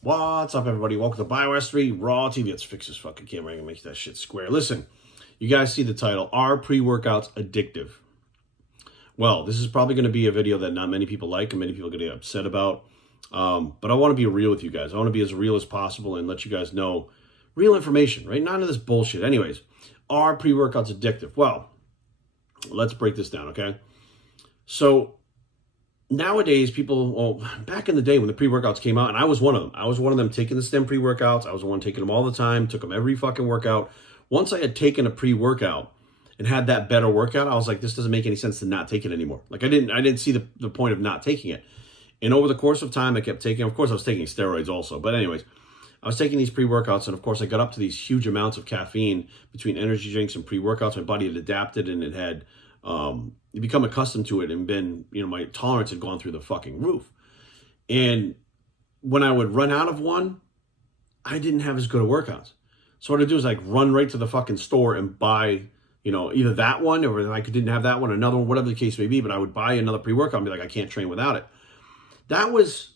What's up, everybody? Welcome to BioS3 Raw TV. Let's fix this fucking camera and make that shit square. Listen, you guys see the title, Are Pre-Workouts Addictive? Well, this is probably going to be a video that not many people like and many people are going to get upset about. But I want to be real with you guys. I want to be as real as possible and let you guys know real information, right? None of this bullshit. Anyways, are pre-workouts addictive? Well, let's break this down, okay? So nowadays, people, back in the day when the pre-workouts came out, and I was one of them. I was one of them taking the stem pre-workouts. I was the one taking them all the time, took them every fucking workout. Once I had taken a pre-workout and had that better workout, I was like, this doesn't make any sense to not take it anymore. Like I didn't see the point of not taking it. And over the course of time, I kept taking, of course, I was taking steroids also. But anyways, I was taking these pre-workouts, and of course, I got up to these huge amounts of caffeine between energy drinks and pre-workouts. My body had adapted, and it had become accustomed to it, and been, my tolerance had gone through the fucking roof. And when I would run out of one, I didn't have as good of workouts. So what I'd do is like run right to the fucking store and buy, either that one, or I didn't have that one, another one, whatever the case may be. But I would buy another pre-workout and be like, I can't train without it. That was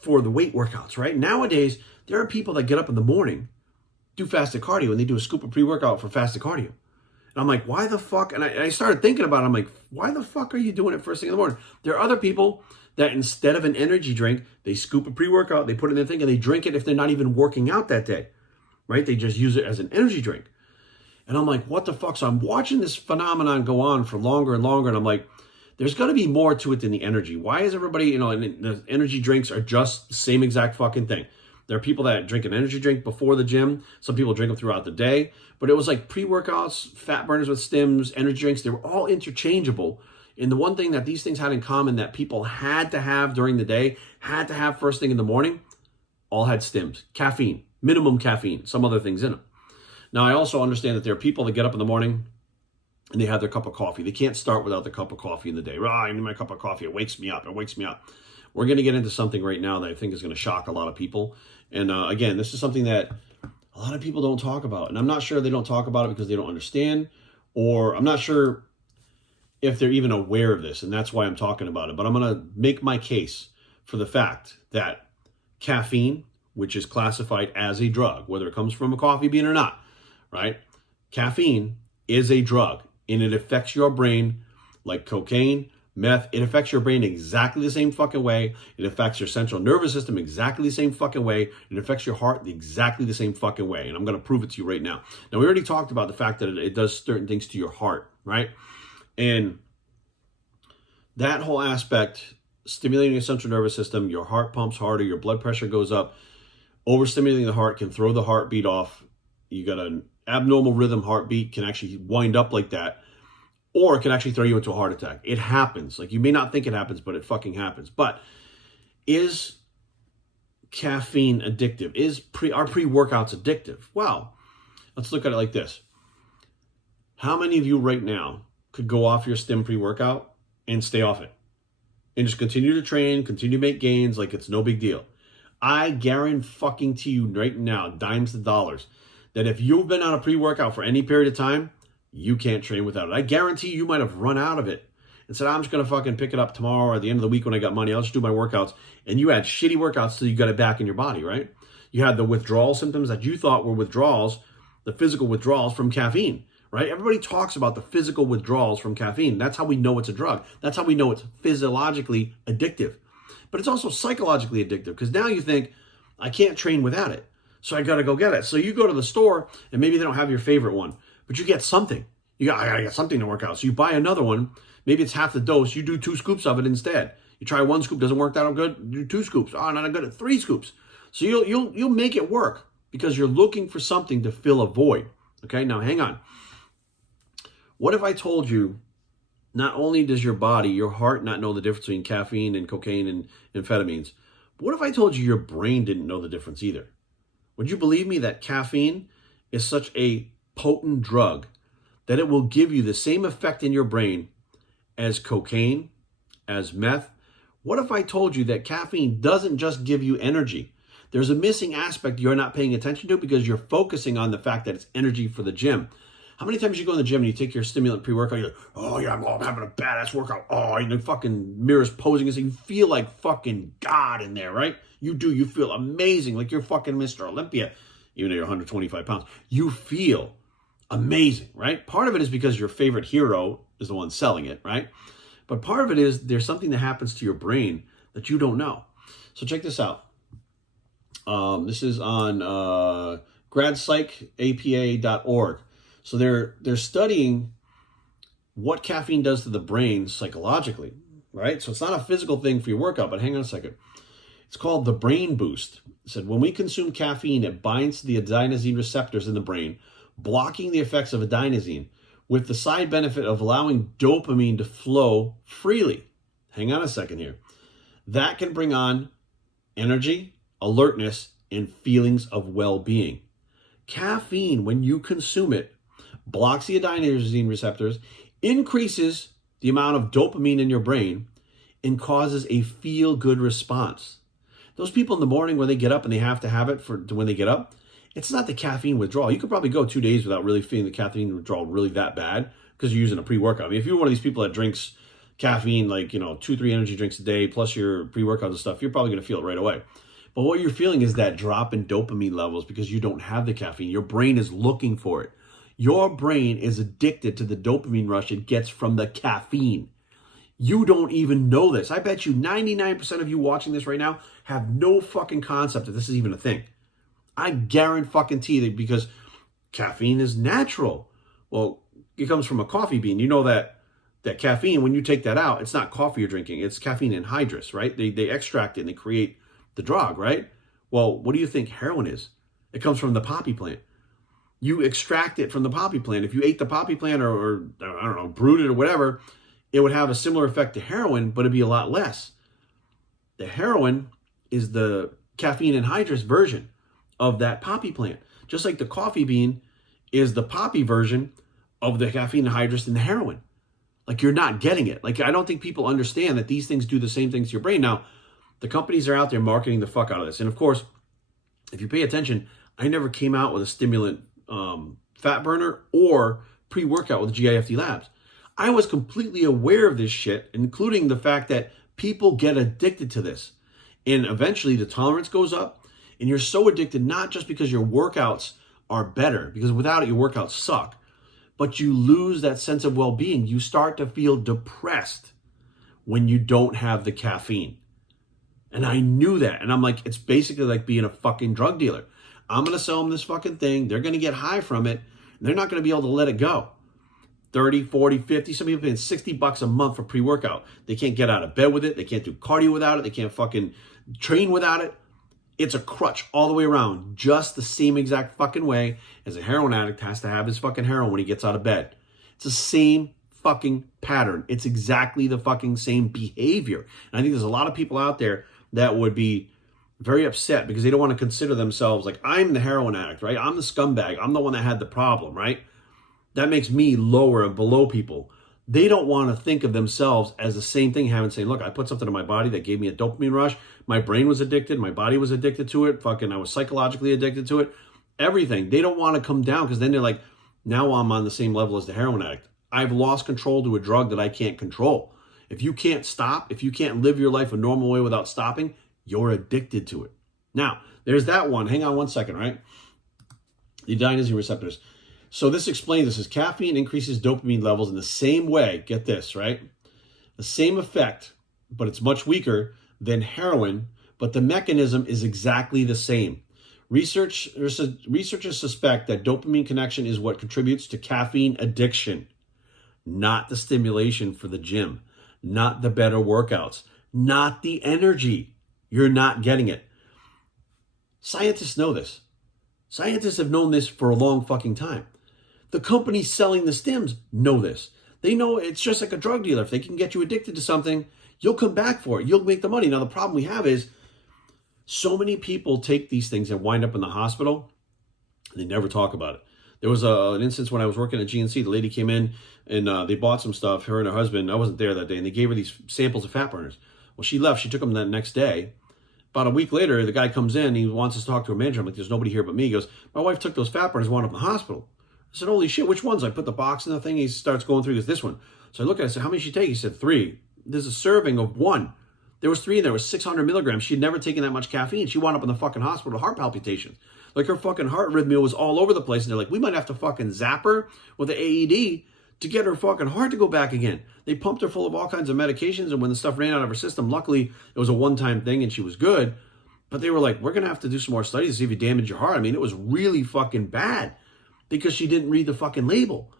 for the weight workouts, right? Nowadays, there are people that get up in the morning, do fasted cardio, and they do a scoop of pre-workout for fasted cardio. And I'm like, why the fuck? And I started thinking about it. I'm like, why the fuck are you doing it first thing in the morning? There are other people that instead of an energy drink, they scoop a pre-workout, they put it in their thing, and they drink it if they're not even working out that day, right? They just use it as an energy drink. And I'm like, what the fuck? So I'm watching this phenomenon go on for longer and longer, and I'm like, there's got to be more to it than the energy. Why is everybody, and the energy drinks are just the same exact fucking thing. There are people that drink an energy drink before the gym. Some people drink them throughout the day. But it was like pre-workouts, fat burners with stims, energy drinks. They were all interchangeable. And the one thing that these things had in common that people had to have during the day, had to have first thing in the morning, all had stims. Caffeine, minimum caffeine, some other things in them. Now, I also understand that there are people that get up in the morning and they have their cup of coffee. They can't start without their cup of coffee in the day. I need my cup of coffee. It wakes me up. It wakes me up. We're going to get into something right now that I think is going to shock a lot of people. And again, this is something that a lot of people don't talk about. And I'm not sure they don't talk about it because they don't understand, or I'm not sure if they're even aware of this. And that's why I'm talking about it. But I'm going to make my case for the fact that caffeine, which is classified as a drug, whether it comes from a coffee bean or not, right? Caffeine is a drug, and it affects your brain like cocaine, meth. It affects your brain exactly the same fucking way. It affects your central nervous system exactly the same fucking way. It affects your heart exactly the same fucking way. And I'm going to prove it to you right now. Now, we already talked about the fact that it does certain things to your heart, right? And that whole aspect, stimulating your central nervous system, your heart pumps harder, your blood pressure goes up. Overstimulating the heart can throw the heartbeat off. You got an abnormal rhythm heartbeat, can actually wind up like that. Or it can actually throw you into a heart attack. It happens. Like, you may not think it happens, but it fucking happens. But is caffeine addictive? Are pre-workouts addictive? Well, let's look at it like this. How many of you right now could go off your stim pre-workout and stay off it? And just continue to train, continue to make gains like it's no big deal. I guarantee you right now, dimes to dollars, that if you've been on a pre-workout for any period of time, you can't train without it. I guarantee you might have run out of it and said, I'm just going to fucking pick it up tomorrow or at the end of the week when I got money. I'll just do my workouts. And you had shitty workouts till you got it back in your body, right? You had the withdrawal symptoms that you thought were withdrawals, the physical withdrawals from caffeine, right? Everybody talks about the physical withdrawals from caffeine. That's how we know it's a drug. That's how we know it's physiologically addictive. But it's also psychologically addictive because now you think, I can't train without it, so I got to go get it. So you go to the store and maybe they don't have your favorite one, but you get something. I gotta get something to work out. So you buy another one. Maybe it's half the dose. You do 2 scoops of it instead. You try 1 scoop, doesn't work that good. Do 2 scoops. Oh, not good at 3 scoops. So you'll make it work because you're looking for something to fill a void. Okay, now hang on. What if I told you, not only does your body, your heart, not know the difference between caffeine and cocaine and amphetamines, but what if I told you your brain didn't know the difference either? Would you believe me that caffeine is such a potent drug that it will give you the same effect in your brain as cocaine, as meth? What if I told you that caffeine doesn't just give you energy? There's a missing aspect you're not paying attention to because you're focusing on the fact that it's energy for the gym. How many times you go in the gym and you take your stimulant pre-workout, you're like, oh yeah, I'm having a badass workout. Oh, and the fucking mirror's posing and so you feel like fucking God in there, right? You do. You feel amazing, like you're fucking Mr. Olympia, even though you're 125 pounds. You feel amazing, right? Part of it is because your favorite hero is the one selling it, right? But part of it is there's something that happens to your brain that you don't know. So check this out. This is on gradpsychapa.org. So they're studying what caffeine does to the brain psychologically, right? So it's not a physical thing for your workout, but hang on a second. It's called the brain boost. It said when we consume caffeine, it binds to the adenosine receptors in the brain, blocking the effects of adenosine, with the side benefit of allowing dopamine to flow freely. Hang on a second here. That can bring on energy, alertness, and feelings of well-being. Caffeine, when you consume it, blocks the adenosine receptors, increases the amount of dopamine in your brain, and causes a feel-good response. Those people in the morning when they get up and they have to have it for when they get up, it's not the caffeine withdrawal. You could probably go 2 days without really feeling the caffeine withdrawal really that bad because you're using a pre-workout. I mean, if you're one of these people that drinks caffeine, like, 2-3 energy drinks a day, plus your pre-workouts and stuff, you're probably going to feel it right away. But what you're feeling is that drop in dopamine levels because you don't have the caffeine. Your brain is looking for it. Your brain is addicted to the dopamine rush it gets from the caffeine. You don't even know this. I bet you 99% of you watching this right now have no fucking concept that this is even a thing. I guarantee that because caffeine is natural. Well, it comes from a coffee bean. You know that caffeine, when you take that out, it's not coffee you're drinking. It's caffeine anhydrous, right? They extract it and they create the drug, right? Well, what do you think heroin is? It comes from the poppy plant. You extract it from the poppy plant. If you ate the poppy plant or I don't know, brewed it or whatever, it would have a similar effect to heroin, but it'd be a lot less. The heroin is the caffeine anhydrous version of that poppy plant. Just like the coffee bean is the poppy version of the caffeine anhydrous and the heroin. Like, you're not getting it. Like, I don't think people understand that these things do the same things to your brain. Now, the companies are out there marketing the fuck out of this. And of course, if you pay attention, I never came out with a stimulant fat burner or pre-workout with GIFT Labs. I was completely aware of this shit, including the fact that people get addicted to this. And eventually the tolerance goes up. And you're so addicted, not just because your workouts are better, because without it, your workouts suck, but you lose that sense of well-being. You start to feel depressed when you don't have the caffeine. And I knew that. And I'm like, it's basically like being a fucking drug dealer. I'm going to sell them this fucking thing. They're going to get high from it. And they're not going to be able to let it go. 30, 40, 50, some people paying $60 a month for pre-workout. They can't get out of bed with it. They can't do cardio without it. They can't fucking train without it. It's a crutch all the way around, just the same exact fucking way as a heroin addict has to have his fucking heroin when he gets out of bed. It's the same fucking pattern. It's exactly the fucking same behavior. And I think there's a lot of people out there that would be very upset because they don't want to consider themselves like, I'm the heroin addict, right? I'm the scumbag. I'm the one that had the problem, right? That makes me lower and below people. They don't want to think of themselves as the same thing, having saying, look, I put something in my body that gave me a dopamine rush. My brain was addicted. My body was addicted to it. I was psychologically addicted to it. Everything. They don't want to come down because then they're like, now I'm on the same level as the heroin addict. I've lost control to a drug that I can't control. If you can't stop, if you can't live your life a normal way without stopping, you're addicted to it. Now, there's that one. Hang on one second, right? The adenosine receptors. So this explains this. Is caffeine increases dopamine levels in the same way, get this, right? The same effect, but it's much weaker than heroin, but the mechanism is exactly the same. Researchers suspect that dopamine connection is what contributes to caffeine addiction, not the stimulation for the gym, not the better workouts, not the energy. You're not getting it. Scientists know this. Scientists have known this for a long fucking time. The companies selling the stims know this. They know it's just like a drug dealer. If they can get you addicted to something, you'll come back for it. You'll make the money. Now, the problem we have is so many people take these things and wind up in the hospital, and they never talk about it. There was an instance when I was working at GNC. The lady came in, and they bought some stuff, her and her husband. I wasn't there that day, and they gave her these samples of fat burners. Well, she left. She took them that next day. About a week later, the guy comes in. He wants us to talk to her manager. I'm like, there's nobody here but me. He goes, my wife took those fat burners, wound up in the hospital. said, holy shit, which ones? I put the box in the thing. He starts going through. He goes, this one. So I look at it. I said, how many did she take? He said, 3. There's a serving of 1. There was 3 in there. It was 600 milligrams. She'd never taken that much caffeine. She wound up in the fucking hospital with heart palpitations. Like her fucking heart rhythm was all over the place. And they're like, we might have to fucking zap her with the AED to get her fucking heart to go back again. They pumped her full of all kinds of medications. And when the stuff ran out of her system, luckily it was a one-time thing and she was good. But they were like, we're going to have to do some more studies to see if you damage your heart. I mean, it was really fucking bad because she didn't read the fucking label.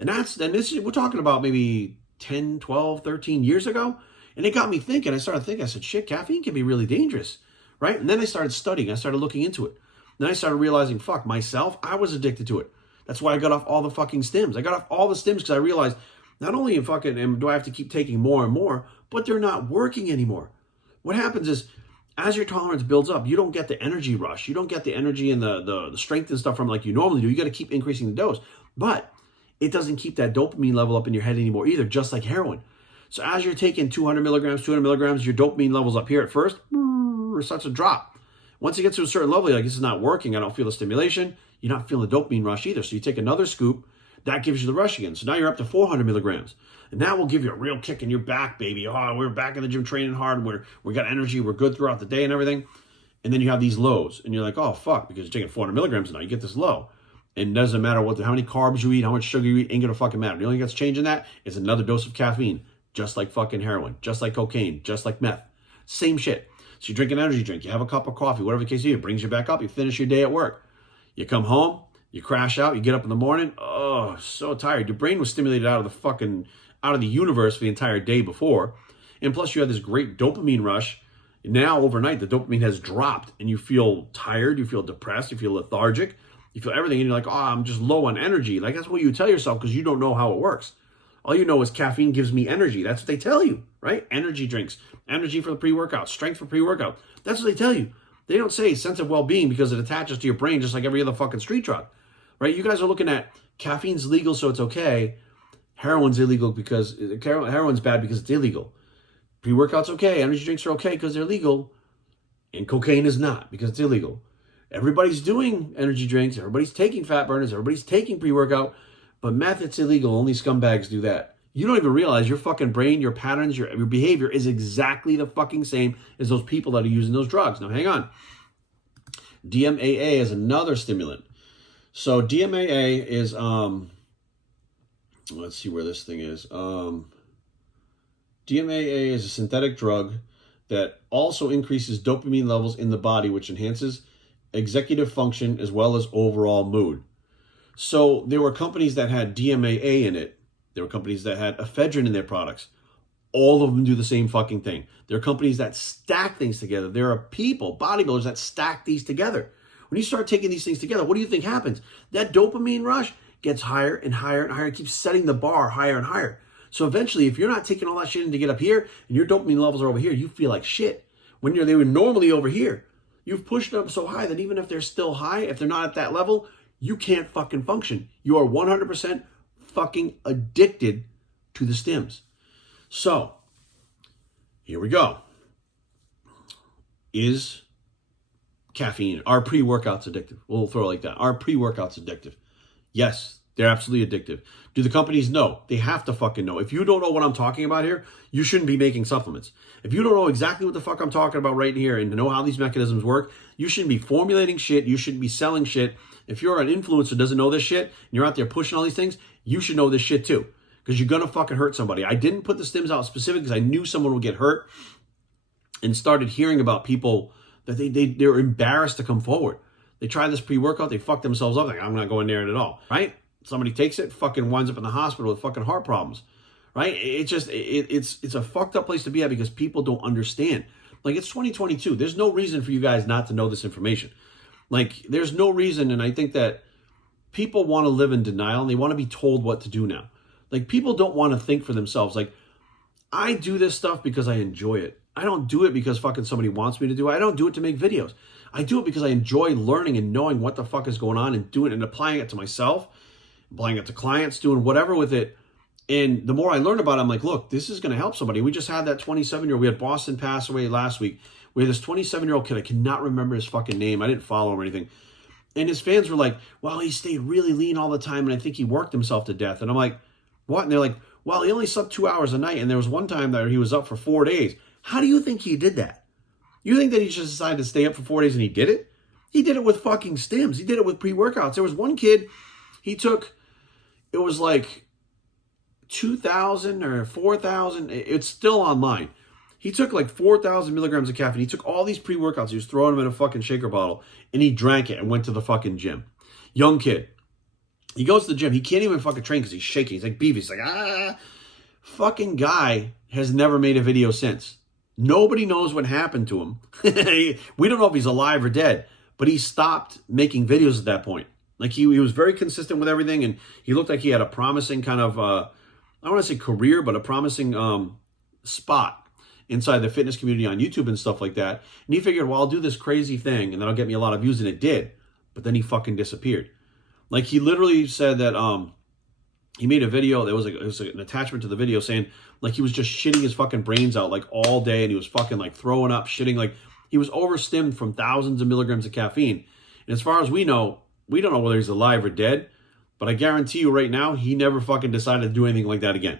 And we're talking about maybe 10, 12, 13 years ago. And it got me thinking. I started thinking, I said, shit, caffeine can be really dangerous, right? And then I started studying. I started looking into it. Then I started realizing, fuck, myself, I was addicted to it. That's why I got off all the fucking stims. I got off all the stims because I realized not only do I have to keep taking more and more, but they're not working anymore. What happens is, as your tolerance builds up, you don't get the energy rush. You don't get the energy and the strength and stuff from like you normally do. You got to keep increasing the dose. But it doesn't keep that dopamine level up in your head anymore either, just like heroin. So as you're taking 200 milligrams, your dopamine level's up here at first, it starts to drop. Once it gets to a certain level, you're like, this is not working. I don't feel the stimulation. You're not feeling the dopamine rush either. So you take another scoop, that gives you the rush again. So now you're up to 400 milligrams. And that will give you a real kick in your back, baby. Oh, we're back in the gym training hard. We got energy. We're good throughout the day and everything. And then you have these lows. And you're like, oh, fuck, because you're taking 400 milligrams now. You get this low. And it doesn't matter how many carbs you eat, how much sugar you eat, ain't going to fucking matter. The only thing that's changing that is another dose of caffeine. Just like fucking heroin. Just like cocaine. Just like meth. Same shit. So you drink an energy drink. You have a cup of coffee. Whatever the case is, it brings you back up. You finish your day at work. You come home. You crash out. You get up in the morning. Oh, so tired. Your brain was stimulated out of the universe for the entire day before. And plus you had this great dopamine rush. Now overnight, the dopamine has dropped and you feel tired. You feel depressed. You feel lethargic. You feel everything. And you're like, oh, I'm just low on energy. Like that's what you tell yourself because you don't know how it works. All you know is caffeine gives me energy. That's what they tell you, right? Energy drinks, energy for the pre-workout, strength for pre-workout. That's what they tell you. They don't say sense of well-being because it attaches to your brain just like every other fucking street drug, right? You guys are looking at caffeine's legal, so it's okay. Heroin's illegal because heroin's bad because it's illegal. Pre-workout's okay. Energy drinks are okay because they're legal. And cocaine is not because it's illegal. Everybody's doing energy drinks. Everybody's taking fat burners. Everybody's taking pre-workout. But meth, it's illegal. Only scumbags do that. You don't even realize your fucking brain, your patterns, your behavior is exactly the fucking same as those people that are using those drugs. Now, hang on. DMAA is another stimulant. So DMAA is, let's see where this thing is. DMAA is a synthetic drug that also increases dopamine levels in the body, which enhances executive function as well as overall mood. So there were companies that had DMAA in it. There were companies that had ephedrine in their products. All of them do the same fucking thing. There are companies that stack things together. There are people, bodybuilders, that stack these together. When you start taking these things together, what do you think happens? That dopamine rush gets higher and higher and higher. It keeps setting the bar higher and higher. So eventually, if you're not taking all that shit in to get up here and your dopamine levels are over here, you feel like shit. When they were normally over here, you've pushed them up so high that even if they're still high, if they're not at that level, you can't fucking function. You are 100% fucking addicted to the stims. So, here we go. Is caffeine, our pre-workouts addictive? We'll throw it like that. Our pre-workouts addictive? Yes, they're absolutely addictive. Do the companies know? They have to fucking know. If you don't know what I'm talking about here, you shouldn't be making supplements. If you don't know exactly what the fuck I'm talking about right here and to know how these mechanisms work, you shouldn't be formulating shit. You shouldn't be selling shit. If you're an influencer who doesn't know this shit and you're out there pushing all these things, you should know this shit too. Because you're going to fucking hurt somebody. I didn't put the stims out specific because I knew someone would get hurt and started hearing about people that they're embarrassed to come forward. They try this pre-workout, they fuck themselves up. Like, I'm not going near it at all, right? Somebody takes it, fucking winds up in the hospital with fucking heart problems, right? It's a fucked up place to be at because people don't understand. Like, it's 2022. There's no reason for you guys not to know this information. Like, there's no reason, and I think that people want to live in denial and they want to be told what to do now. Like, people don't want to think for themselves. Like, I do this stuff because I enjoy it. I don't do it because fucking somebody wants me to do it. I don't do it to make videos. I do it because I enjoy learning and knowing what the fuck is going on and doing it and applying it to myself, applying it to clients, doing whatever with it. And the more I learn about it, I'm like, look, this is going to help somebody. We just had that 27-year-old. We had Boston pass away last week. We had this 27-year-old kid. I cannot remember his fucking name. I didn't follow him or anything. And his fans were like, well, he stayed really lean all the time, and I think he worked himself to death. And I'm like, what? And they're like, well, he only slept 2 hours a night, and there was one time that he was up for 4 days. How do you think he did that? You think that he just decided to stay up for 4 days and he did it? He did it with fucking stims. He did it with pre-workouts. There was one kid, he took, it was like 2,000 or 4,000. It's still online. He took like 4,000 milligrams of caffeine. He took all these pre-workouts. He was throwing them in a fucking shaker bottle, and he drank it and went to the fucking gym. Young kid. He goes to the gym. He can't even fucking train because he's shaking. He's like beefy. He's like, ah. Fucking guy has never made a video since. Nobody knows what happened to him. We don't know if he's alive or dead, but he stopped making videos at that point. Like he was very consistent with everything, and he looked like he had a promising kind of, I don't want to say career, but a promising spot inside the fitness community on YouTube and stuff like that. And he figured, well, I'll do this crazy thing and that'll get me a lot of views, and it did. But then he fucking disappeared. Like he literally said that he made a video, it was an attachment to the video saying like he was just shitting his fucking brains out like all day, and he was fucking like throwing up, shitting, like he was overstimmed from thousands of milligrams of caffeine. And as far as we know, we don't know whether he's alive or dead, but I guarantee you right now, he never fucking decided to do anything like that again.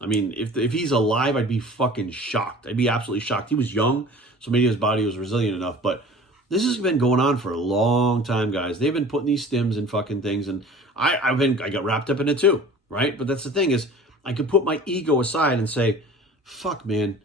I mean, if he's alive, I'd be fucking shocked. I'd be absolutely shocked. He was young, so maybe his body was resilient enough. But this has been going on for a long time, guys. They've been putting these stims in fucking things, and I got wrapped up in it too, right? But that's the thing is, I could put my ego aside and say, fuck, man,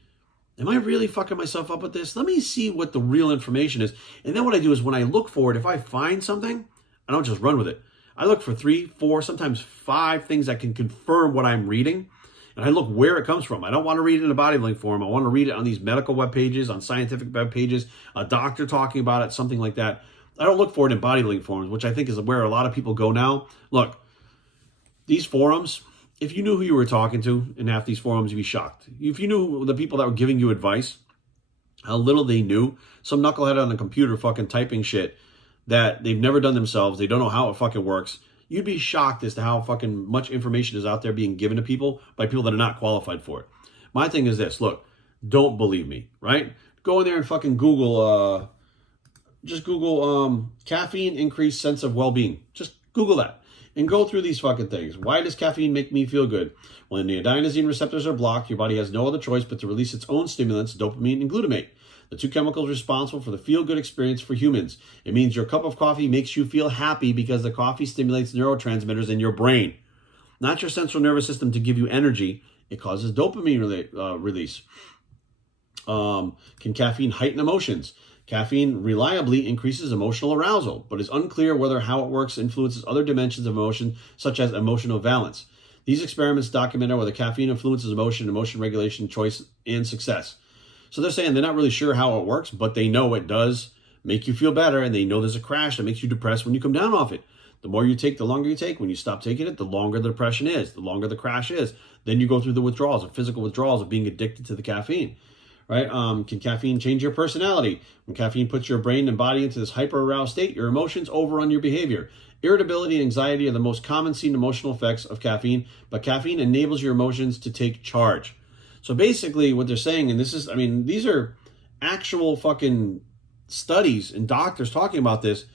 am I really fucking myself up with this? Let me see what the real information is. And then what I do is when I look for it, if I find something, I don't just run with it. I look for 3, 4, sometimes 5 things that can confirm what I'm reading. And I look where it comes from. I don't want to read it in a bodybuilding forum. I want to read it on these medical web pages, on scientific web pages, a doctor talking about it, something like that. I don't look for it in bodybuilding forums, which I think is where a lot of people go now. Look, these forums, if you knew who you were talking to in half these forums, you'd be shocked. If you knew the people that were giving you advice, how little they knew, some knucklehead on a computer fucking typing shit that they've never done themselves, they don't know how it fucking works, you'd be shocked as to how fucking much information is out there being given to people by people that are not qualified for it. My thing is this, look, don't believe me, right? Go in there and fucking Google, just Google caffeine increased sense of well-being. Just Google that and go through these fucking things. Why does caffeine make me feel good? When the adenosine receptors are blocked, your body has no other choice but to release its own stimulants, dopamine and glutamate, the 2 chemicals responsible for the feel-good experience for humans. It means your cup of coffee makes you feel happy because the coffee stimulates neurotransmitters in your brain, not your central nervous system to give you energy. It causes dopamine release. Can caffeine heighten emotions? Caffeine reliably increases emotional arousal, but it's unclear whether how it works influences other dimensions of emotion, such as emotional valence. These experiments document whether caffeine influences emotion regulation, choice, and success. So they're saying they're not really sure how it works, but they know it does make you feel better, and they know there's a crash that makes you depressed when you come down off it. The more you take, the longer you take. When you stop taking it, the longer the depression is, the longer the crash is. Then you go through the withdrawals, the physical withdrawals of being addicted to the caffeine, right? Can caffeine change your personality? When caffeine puts your brain and body into this hyper-aroused state, your emotions overrun your behavior. Irritability and anxiety are the most common seen emotional effects of caffeine, but caffeine enables your emotions to take charge. So basically what they're saying, and this is, I mean, these are actual fucking studies and doctors talking about this,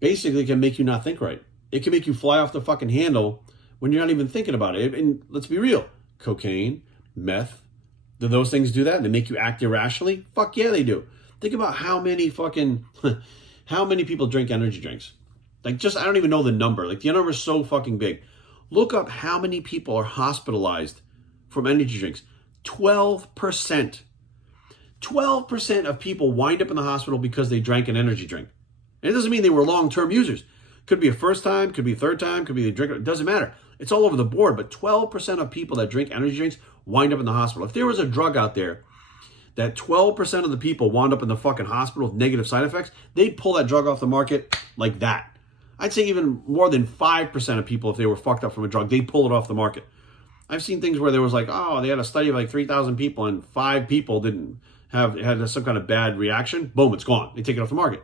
basically can make you not think right. It can make you fly off the fucking handle when you're not even thinking about it. And let's be real, cocaine, meth, do those things do that? They make you act irrationally? Fuck yeah, they do. Think about how many people drink energy drinks. Like just, I don't even know the number. Like the number is so fucking big. Look up how many people are hospitalized from energy drinks. 12%. 12% of people wind up in the hospital because they drank an energy drink. And it doesn't mean they were long-term users. Could be a first time, could be a third time, could be a drinker. It doesn't matter. It's all over the board. But 12% of people that drink energy drinks wind up in the hospital. If there was a drug out there that 12% of the people wound up in the fucking hospital with negative side effects, they'd pull that drug off the market like that. I'd say even more than 5% of people, if they were fucked up from a drug, they'd pull it off the market. I've seen things where there was like, oh, they had a study of like 3,000 people and 5 people had some kind of bad reaction. Boom, it's gone. They take it off the market.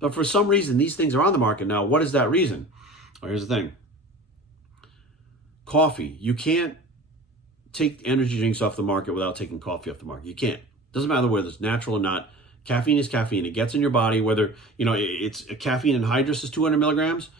But for some reason, these things are on the market now. What is that reason? Well, here's the thing. Coffee. You can't take energy drinks off the market without taking coffee off the market. You can't. Doesn't matter whether it's natural or not. Caffeine is caffeine. It gets in your body, whether, it's caffeine anhydrous is 200 milligrams,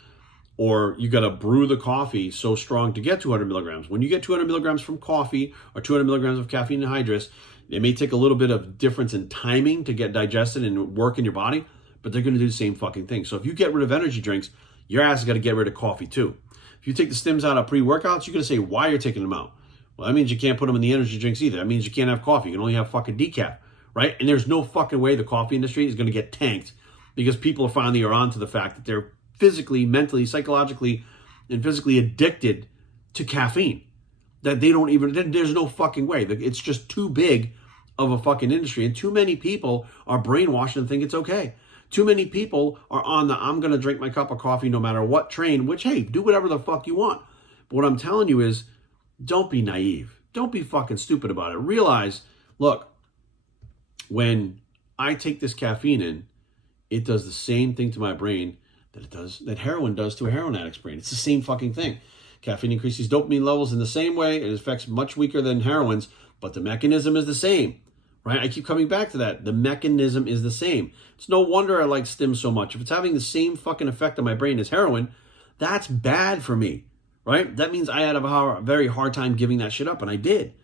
or you got to brew the coffee so strong to get 200 milligrams. When you get 200 milligrams from coffee or 200 milligrams of caffeine anhydrous, it may take a little bit of difference in timing to get digested and work in your body, but they're going to do the same fucking thing. So if you get rid of energy drinks, your ass is going to get rid of coffee too. If you take the stims out of pre-workouts, you're going to say why you're taking them out. Well, that means you can't put them in the energy drinks either. That means you can't have coffee. You can only have fucking decaf, right? And there's no fucking way the coffee industry is going to get tanked because people finally are onto the fact that they're physically, mentally, psychologically, and physically addicted to caffeine. That they don't even, there's no fucking way. It's just too big of a fucking industry. And too many people are brainwashed and think it's okay. Too many people are on the I'm going to drink my cup of coffee no matter what train, which, hey, do whatever the fuck you want. But what I'm telling you is, don't be naive. Don't be fucking stupid about it. Realize, look, when I take this caffeine in, it does the same thing to my brain that heroin does to a heroin addict's brain. It's the same fucking thing. Caffeine increases dopamine levels in the same way. It affects much weaker than heroin's, but the mechanism is the same, right? I keep coming back to that. The mechanism is the same. It's no wonder I like stims so much. If it's having the same fucking effect on my brain as heroin, that's bad for me, right? That means I had a very hard time giving that shit up, and I did.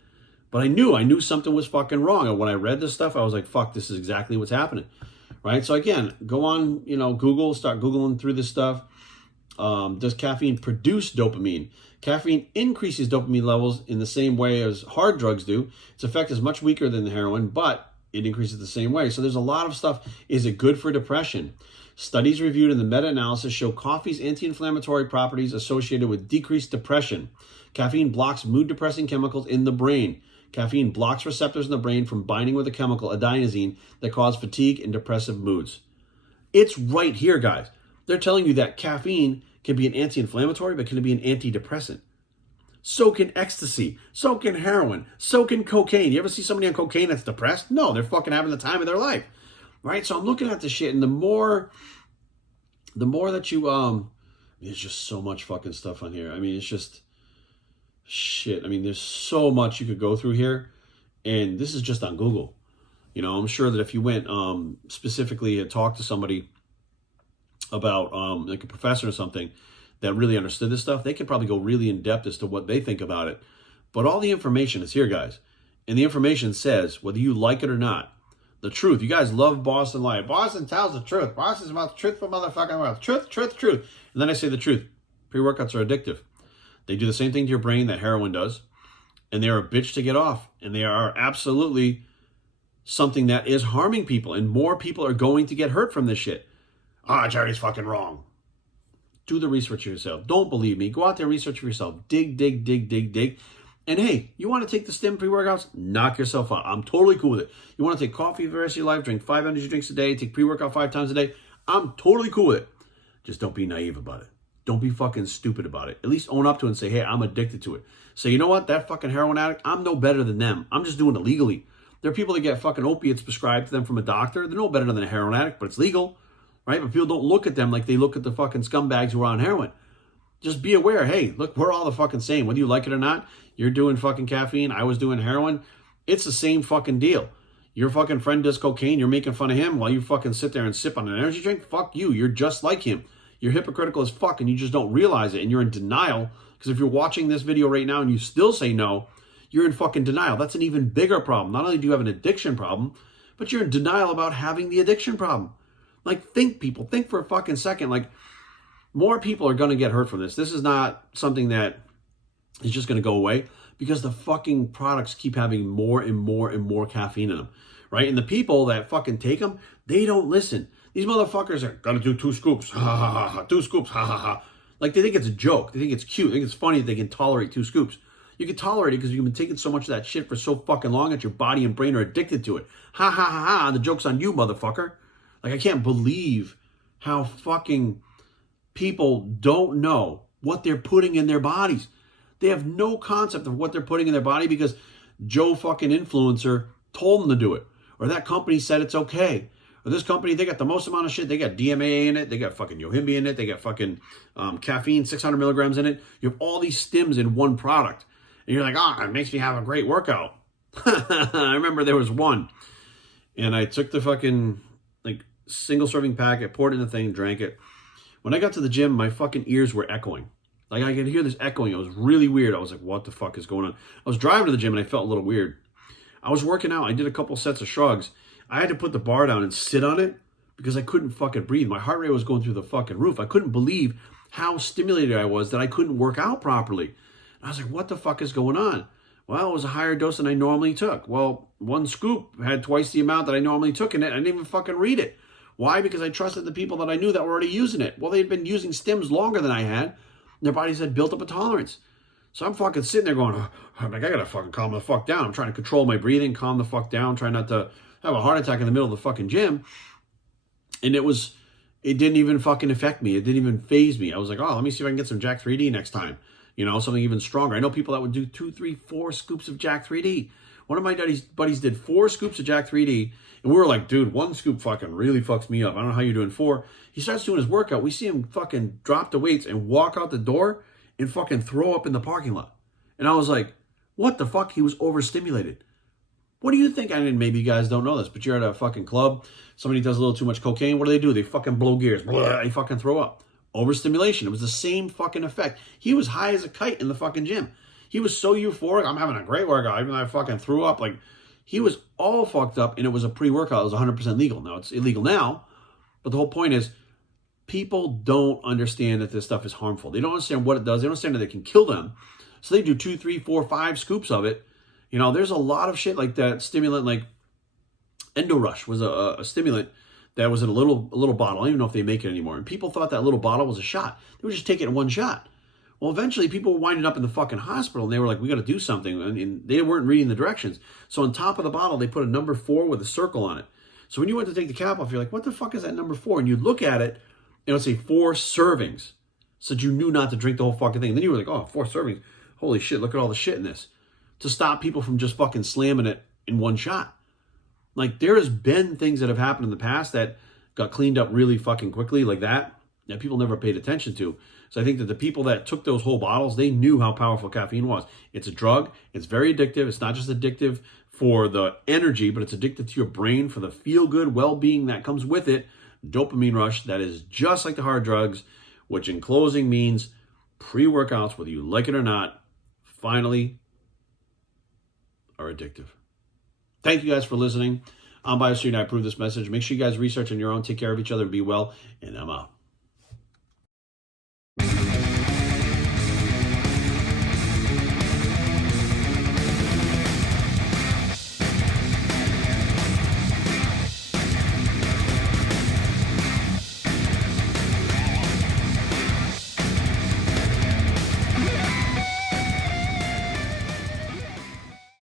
But I knew something was fucking wrong. And when I read this stuff, I was like, fuck, this is exactly what's happening, right? So again, go on, Google, start Googling through this stuff. Does caffeine produce dopamine? Caffeine increases dopamine levels in the same way as hard drugs do. Its effect is much weaker than the heroin, but it increases the same way. So there's a lot of stuff. Is it good for depression? Studies reviewed in the meta-analysis show coffee's anti-inflammatory properties associated with decreased depression. Caffeine blocks mood-depressing chemicals in the brain. Caffeine blocks receptors in the brain from binding with a chemical, adenosine, that cause fatigue and depressive moods. It's right here, guys. They're telling you that caffeine can be an anti-inflammatory, but can it be an antidepressant? So can ecstasy. So can heroin. So can cocaine. You ever see somebody on cocaine that's depressed? No, they're fucking having the time of their life. Right? So I'm looking at this shit, and the more that you, there's just so much fucking stuff on here. I mean, it's just shit. I mean, there's so much you could go through here, and this is just on Google. I'm sure that if you went specifically and talked to somebody about like a professor or something that really understood this stuff, they could probably go really in depth as to what they think about it. But all the information is here, guys. And the information says, whether you like it or not, the truth. You guys love Boston Live. Boston tells the truth. Boston's about the truthful motherfucking world. Truth, truth, truth. And then I say the truth. Pre-workouts are addictive. They do the same thing to your brain that heroin does. And they're a bitch to get off. And they are absolutely something that is harming people. And more people are going to get hurt from this shit. Jerry's fucking wrong. Do the research yourself. Don't believe me. Go out there and research for yourself. Dig, dig, dig, dig, dig. And hey, you want to take the stim pre-workouts? Knock yourself out. I'm totally cool with it. You want to take coffee for the rest of your life, drink 5 energy drinks a day, take pre-workout 5 times a day? I'm totally cool with it. Just don't be naive about it. Don't be fucking stupid about it. At least own up to it and say, hey, I'm addicted to it. So you know what? That fucking heroin addict, I'm no better than them. I'm just doing it legally. There are people that get fucking opiates prescribed to them from a doctor. They're no better than a heroin addict, but it's legal. Right? But people don't look at them like they look at the fucking scumbags who are on heroin. Just be aware, hey, look, we're all the fucking same. Whether you like it or not, you're doing fucking caffeine, I was doing heroin. It's the same fucking deal. Your fucking friend does cocaine, you're making fun of him while you fucking sit there and sip on an energy drink? Fuck you, you're just like him. You're hypocritical as fuck and you just don't realize it and you're in denial. Because if you're watching this video right now and you still say no, you're in fucking denial. That's an even bigger problem. Not only do you have an addiction problem, but you're in denial about having the addiction problem. Like, think, people. Think for a fucking second. Like, more people are going to get hurt from this. This is not something that is just going to go away because the fucking products keep having more and more and more caffeine in them, right? And the people that fucking take them, they don't listen. These motherfuckers are going to do 2 scoops. Ha, ha, ha, ha. 2 scoops. Ha, ha, ha. Like, they think it's a joke. They think it's cute. They think it's funny that they can tolerate 2 scoops. You can tolerate it because you've been taking so much of that shit for so fucking long that your body and brain are addicted to it. Ha, ha, ha, ha. The joke's on you, motherfucker. Like, I can't believe how fucking people don't know what they're putting in their bodies. They have no concept of what they're putting in their body because Joe fucking influencer told them to do it. Or that company said it's okay. Or this company, they got the most amount of shit. They got DMA in it. They got fucking Yohimbe in it. They got fucking caffeine, 600 milligrams in it. You have all these stims in one product. And you're like, it makes me have a great workout. I remember there was one. And I took the fucking like single serving packet, poured it in the thing, drank it. When I got to the gym, my fucking ears were echoing. Like I could hear this echoing. It was really weird. I was like, what the fuck is going on? I was driving to the gym and I felt a little weird. I was working out. I did a couple sets of shrugs. I had to put the bar down and sit on it because I couldn't fucking breathe. My heart rate was going through the fucking roof. I couldn't believe how stimulated I was that I couldn't work out properly. And I was like, what the fuck is going on? Well, it was a higher dose than I normally took. Well, one scoop had twice the amount that I normally took in it. I didn't even fucking read it. Why? Because I trusted the people that I knew that were already using it. Well, they'd been using stims longer than I had. Their bodies had built up a tolerance. So I'm fucking sitting there going, I'm like, I gotta fucking calm the fuck down. I'm trying to control my breathing, calm the fuck down, try not to have a heart attack in the middle of the fucking gym. And it didn't even fucking affect me. It didn't even phase me. I was like, oh, let me see if I can get some Jack 3D next time. You know, something even stronger. I know people that would do 2, 3, 4 scoops of Jack 3D. One of my buddies did 4 scoops of Jack 3D. And we were like, dude, 1 scoop fucking really fucks me up. I don't know how you're doing 4. He starts doing his workout. We see him fucking drop the weights and walk out the door and fucking throw up in the parking lot. And I was like, what the fuck? He was overstimulated. What do you think? I mean, maybe you guys don't know this, but you're at a fucking club. Somebody does a little too much cocaine. What do? They fucking blow gears. Blah, they fucking throw up. Overstimulation. It was the same fucking effect. He was high as a kite in the fucking gym. He was so euphoric. I'm having a great workout. Even though I fucking threw up. Like, he was all fucked up, and it was a pre-workout. It was 100% legal. Now, it's illegal now. But the whole point is, people don't understand that this stuff is harmful. They don't understand what it does. They don't understand that it can kill them. So they do 2, 3, 4, 5 scoops of it. You know, there's a lot of shit like that. Stimulant, like Endorush was a stimulant that was in a little bottle. I don't even know if they make it anymore. And people thought that little bottle was a shot. They would just take it in one shot. Well, eventually people were winding up in the fucking hospital, and they were like, we got to do something. And they weren't reading the directions. So on top of the bottle, they put a number 4 with a circle on it. So when you went to take the cap off, you're like, what the fuck is that number 4? And you look at it, and it would say 4 servings. So you knew not to drink the whole fucking thing. And then you were like, oh, 4 servings. Holy shit, look at all the shit in this. To stop people from just fucking slamming it in one shot. Like, there has been things that have happened in the past that got cleaned up really fucking quickly like that people never paid attention to. So I think that the people that took those whole bottles, they knew how powerful caffeine was. It's a drug. It's very addictive. It's not just addictive for the energy, but it's addictive to your brain for the feel-good well-being that comes with it. Dopamine rush that is just like the hard drugs, which in closing means pre-workouts, whether you like it or not, finally are addictive. Thank you guys for listening. I'm BioStreet and I approve this message. Make sure you guys research on your own, take care of each other, and be well. And I'm out.